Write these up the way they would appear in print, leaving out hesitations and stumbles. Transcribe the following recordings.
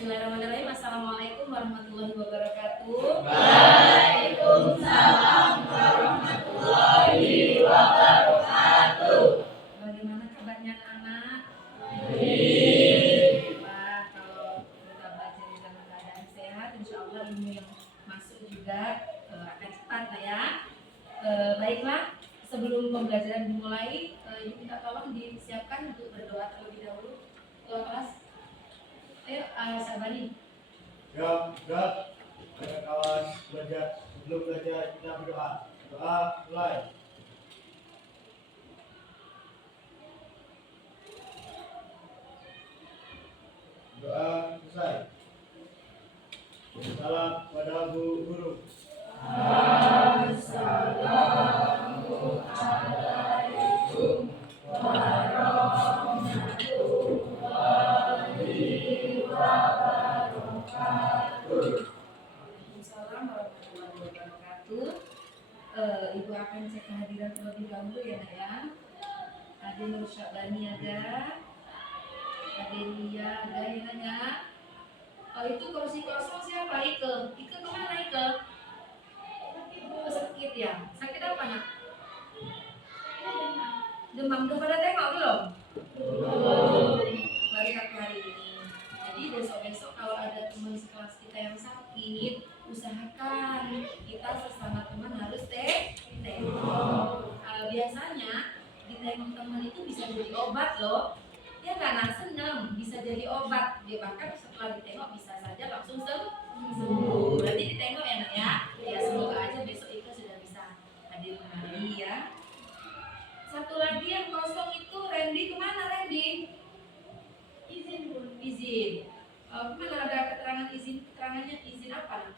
Bismillahirrahmanirrahim. Assalamualaikum warahmatullahi wabarakatuh. Waalaikumsalam warahmatullahi wabarakatuh. Bagaimana kabarnya anak? Baik. Wah, kalau kita belajar dalam keadaan sehat, insya Allah ilmu yang masuk juga akan cepat lah ya. Baiklah, sebelum pembelajaran dimulai, minta tolong disiapkan untuk berdoa terlebih dahulu. Ketua kelas, ayo Sabani. Ya, sudah. Kawan belajar, sebelum belajar kita berdoa. Doa mulai. Doa selesai. Salam pada Bu Guru. Assalamualaikum warahmatullahi wabarakatuh. Waalaikumsalam warahmatullahi wabarakatuh. Ibu akan cek kehadiran terlebih dahulu ya Nak ya. Ade Nur Syabani ada, Ade Lia ada ya Nak ya. Oh itu kursi kosong siapa? Ike kemana Ike? Sakit ya? Sakit apa Nak? Demam. Udah pada tengok belum? Baru 1 hari ini. Jadi besok-besok kalau ada teman sekelas kita yang sakit, usahakan kita sesama teman harus tengok. Biasanya ditengok teman itu bisa jadi obat loh. Ya karena senang bisa jadi obat. Dia bahkan setelah ditengok bisa saja langsung sembuh. Berarti ditengok ya Nak ya. Ya semoga aja besok itu sudah bisa hadir kembali ya. Satu lagi yang kosong itu Randy, kemana Randy? Izin Bu. Izin. Kemana ada keterangan izin? Keterangannya izin apa?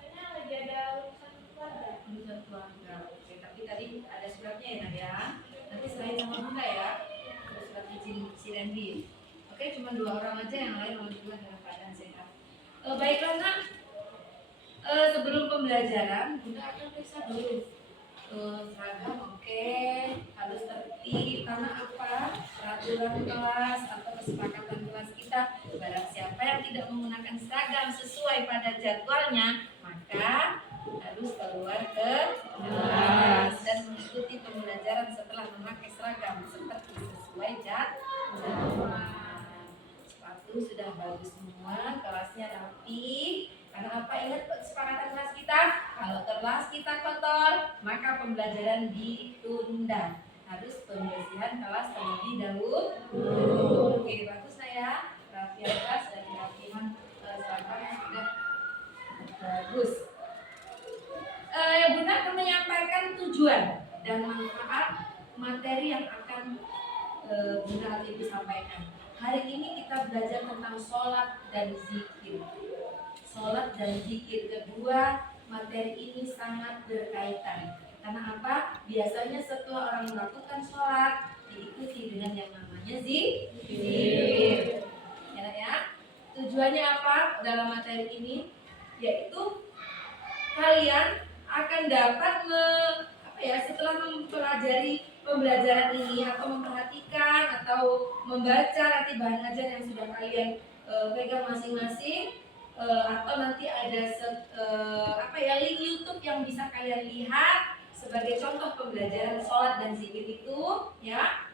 Karena lagi ada urusan keluarga. Urusan keluarga. Oke, tapi tadi ada suratnya ya Nak ya. Nanti selain sama Bunda ya. Ada surat izin si Randy. Oke, cuma 2 orang aja, yang lain alhamdulillah dalam keadaan sehat. Baiklah Nak. Sebelum pembelajaran, Bunda akan periksa dulu seragam oke, harus tertib karena apa? Peraturan kelas atau kesepakatan kelas kita, barang siapa yang tidak menggunakan seragam sesuai pada jadwalnya, maka harus keluar ke kelas dan mengikuti pembelajaran setelah memakai seragam seperti sesuai jadwal. Sepatu sudah bagus semua, kelasnya rapi. Karena apa? Ingat kesepakatan kelas kita, kalau kelas kita kotor, maka pembelajaran ditunda. Harus pembersihan kelas terlebih dahulu. Oke, bagus ya. Rapian kelas dan rapian seragam sudah bagus. Bunda akan menyampaikan tujuan dan manfaat materi yang akan Bunda Ibu sampaikan. Hari ini kita belajar tentang sholat dan zikir. Sholat dan zikir, kedua materi ini sangat berkaitan. Karena apa? Biasanya setelah orang melakukan sholat diikuti dengan yang namanya zikir. Ya. Tujuannya apa dalam materi ini? Yaitu kalian akan dapat setelah mempelajari pembelajaran ini atau memperhatikan atau membaca nanti bahan ajar yang sudah kalian pegang masing-masing. Atau nanti ada link YouTube yang bisa kalian lihat sebagai contoh pembelajaran sholat dan zikir itu ya.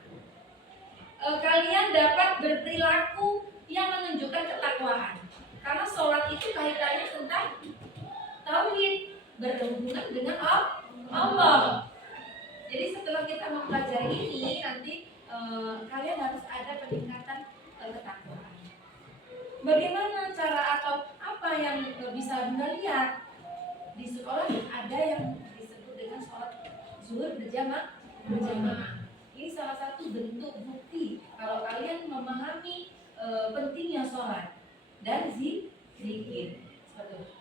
Kalian dapat berperilaku yang menunjukkan ketakwaan karena sholat itu kaitannya tentang tauhid, berhubungan dengan Allah. Jadi setelah kita mempelajari ini nanti kalian harus ada peningkatan ketakwaan. Bagaimana cara atau apa yang bisa Bunda lihat di sekolah? Ada yang disebut dengan sholat zuhur berjamaah. Ini salah satu bentuk bukti kalau kalian memahami pentingnya sholat dan zikir.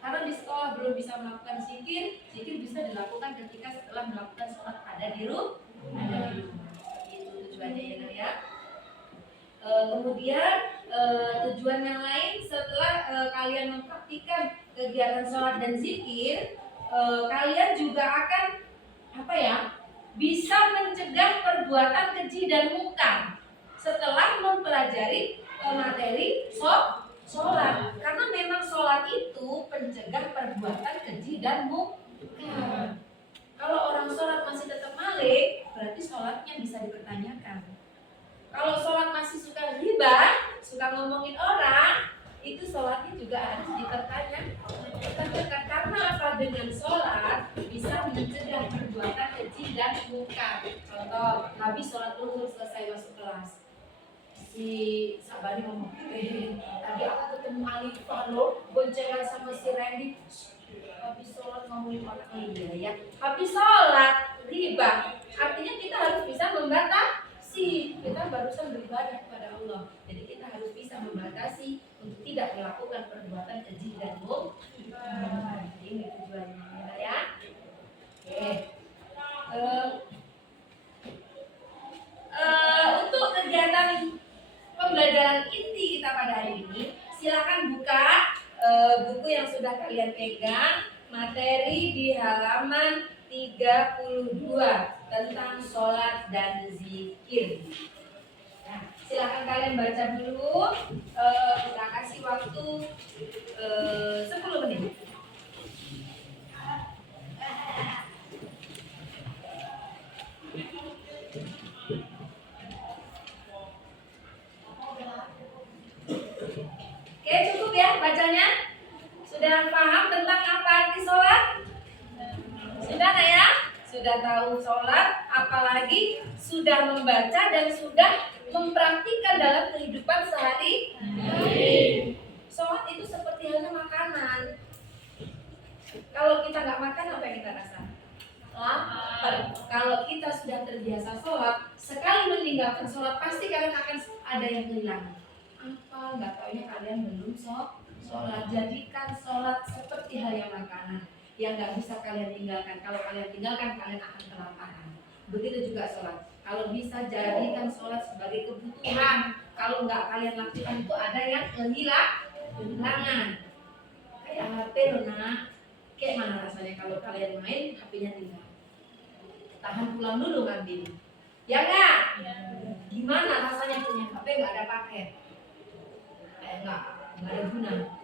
Karena di sekolah belum bisa melakukan zikir bisa dilakukan ketika setelah melakukan sholat ada di rumah. Seperti itu tujuannya ya Nak ya. Kemudian tujuan yang lain setelah kalian mempraktikkan kegiatan sholat dan zikir, kalian juga akan bisa mencegah perbuatan keji dan mungkar setelah mempelajari materi sholat. dan munkar. Kalau orang sholat masih tetap malik, berarti sholatnya bisa dipertanyakan. Kalau sholat masih suka riba, suka ngomongin orang, itu sholatnya juga harus dipertanyakan. Karena apa? Dengan sholat bisa mencegah perbuatan keji dan munkar. Contoh, habis sholat zuhur selesai masuk kelas, si Sabani ngomong, tadi aku ketemu Alifah loh, boncengan sama si Randy. Habis sholat ngomongin orang, iya ya. Habis sholat riba, artinya kita harus bisa membatasi. Kita barusan beribadah kepada Allah, jadi kita harus bisa membatasi untuk tidak melakukan perbuatan keji dan munkar. Ini tujuannya ya. Oke. Untuk kegiatan pembelajaran inti kita pada hari ini, silakan buka buku yang sudah kalian pegang, materi di halaman 32 tentang sholat dan zikir. Nah, silakan kalian baca dulu. Kita kasih waktu 10 menit. Oke, cukup ya bacanya? Sudah paham tentang apa arti sholat? Sudah nak ya? Sudah tahu sholat, apalagi sudah membaca dan sudah mempraktikkan dalam kehidupan sehari-hari. Sholat itu seperti halnya makanan. Kalau kita nggak makan, apa yang kita rasa? Lapar. Kalau kita sudah terbiasa sholat, sekali meninggalkan sholat, pasti kalian akan ada yang kehilangan. Apa? Nggak taunya kalian belum sholat. Jadikan sholat seperti halnya makanan yang nggak bisa kalian tinggalkan. Kalau kalian tinggalkan, kalian akan kelaparan. Begitu juga sholat. Kalau bisa jadikan sholat sebagai kebutuhan. Kalau nggak kalian lakukan, itu ada yang kehilangan. Kayak HP loh nak. Kayak mana rasanya kalau kalian main, HP-nya tinggal? Tahan pulang dulu ngambil. Ya nggak? Gimana rasanya punya HP nggak ada paket? Nggak ada guna.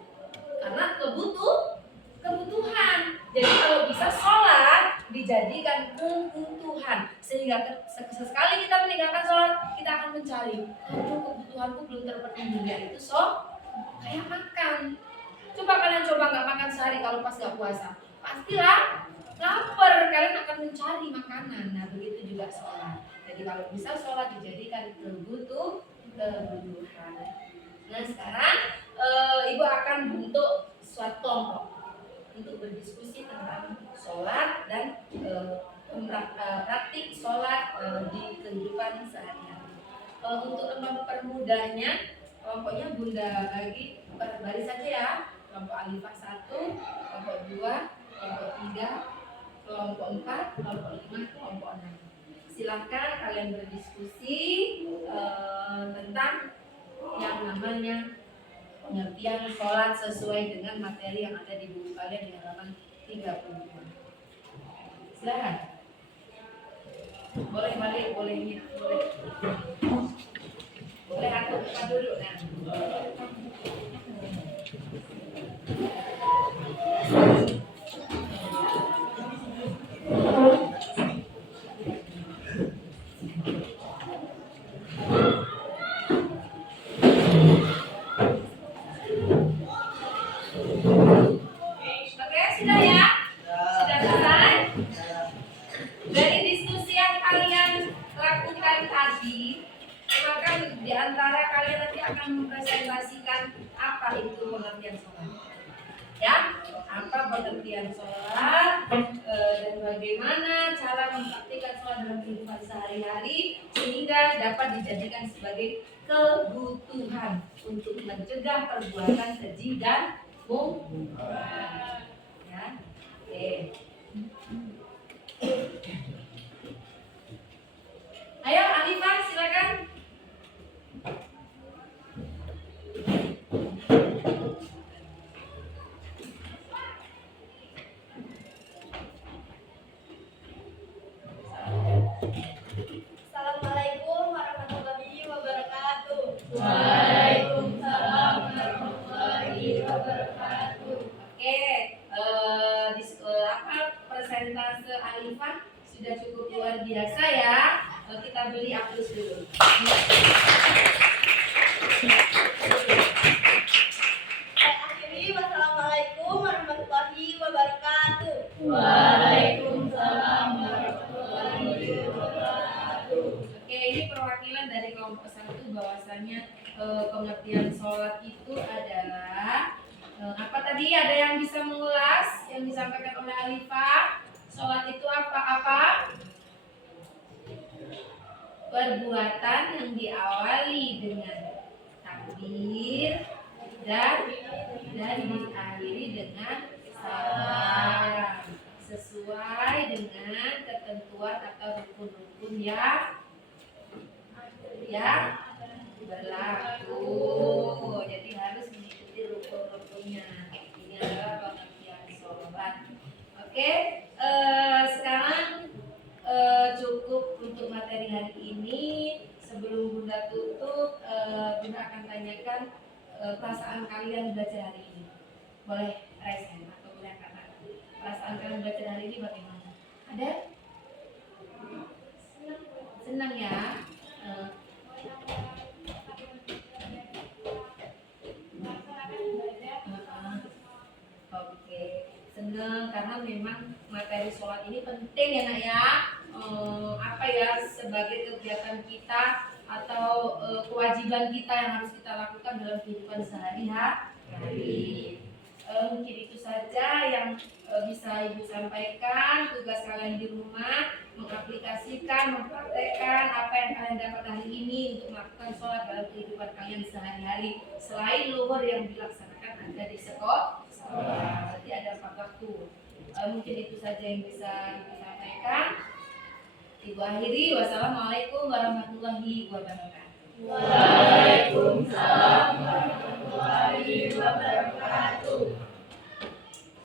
Karena kebutuhan. Jadi kalau bisa sholat dijadikan kebutuhan, sehingga sesekali kita meninggalkan sholat, kita akan mencari, aduh kebutuhanku belum terpenuhi, yaitu kayak makan. Coba kalian nggak makan sehari kalau pas nggak puasa, pastilah lapar, kalian akan mencari makanan. Nah begitu juga sholat. Jadi kalau bisa sholat dijadikan kebutuhan. Nah sekarang ibu akan bentuk suatu kelompok untuk berdiskusi tentang sholat dan praktik sholat di kehidupan sehari-hari. Untuk mempermudahnya, kelompoknya Bunda bagi per baris saja ya. Kelompok Alifah 1, kelompok 2, kelompok 3, kelompok 4, kelompok 5, kelompok 6. Silahkan kalian berdiskusi tentang yang namanya pengertian sholat sesuai dengan materi yang ada di buku kalian di halaman 32. Silakan. Boleh balik, boleh ini, boleh. Boleh atur duduk kan. Pengertian sholat dan bagaimana cara mempraktikkan sholat dalam kehidupan sehari-hari sehingga dapat dijadikan sebagai kebutuhan untuk mencegah perbuatan keji dan munkar. Ya, oke. Ayo Alifah silakan. Assalamualaikum warahmatullahi wabarakatuh. Waalaikumsalam warahmatullahi wabarakatuh. Oke, sudah cukup luar biasa ya. Kita beli aplaus dulu. Saya akhiri, wassalamualaikum warahmatullahi wabarakatuh. Waalaikumsalam warahmatullahi wabarakatuh. Oke, ini perwakilan dari kelompok 1 bahwasanya pengertian sholat itu adalah apa tadi? Ada yang bisa mengulas yang disampaikan oleh Alifah? Sholat itu apa? Perbuatan yang diawali dengan takbir dan diakhiri dengan salam sesuai dengan ketentuan atau rukun-rukun yang berlaku. Jadi harus mengikuti rukun-rukunnya. Ini adalah pengertian sholat. Oke, sekarang cukup untuk materi hari ini. Sebelum Bunda tutup, Bunda akan tanyakan perasaan kalian belajar hari ini. Boleh raise hand atau boleh angkat tangan. Perasaan kalian belajar hari ini bagaimana? Ada? Senang ya? Oke, senang karena memang materi sholat ini penting ya nak ya. Sebagai kegiatan kita atau kewajiban kita yang harus kita lakukan dalam kehidupan sehari-hari. Mungkin itu saja yang bisa Ibu sampaikan. Tugas kalian di rumah mengaplikasikan, mempraktekkan apa yang kalian dapat hari ini untuk melakukan sholat dalam kehidupan kalian sehari-hari. Selain luhur yang dilaksanakan ada di sekolah, berarti ada 4 waktu. Mungkin itu saja yang bisa Ibu sampaikan. Ibu akhiri, wassalamualaikum warahmatullahi wabarakatuh. Waalaikumsalam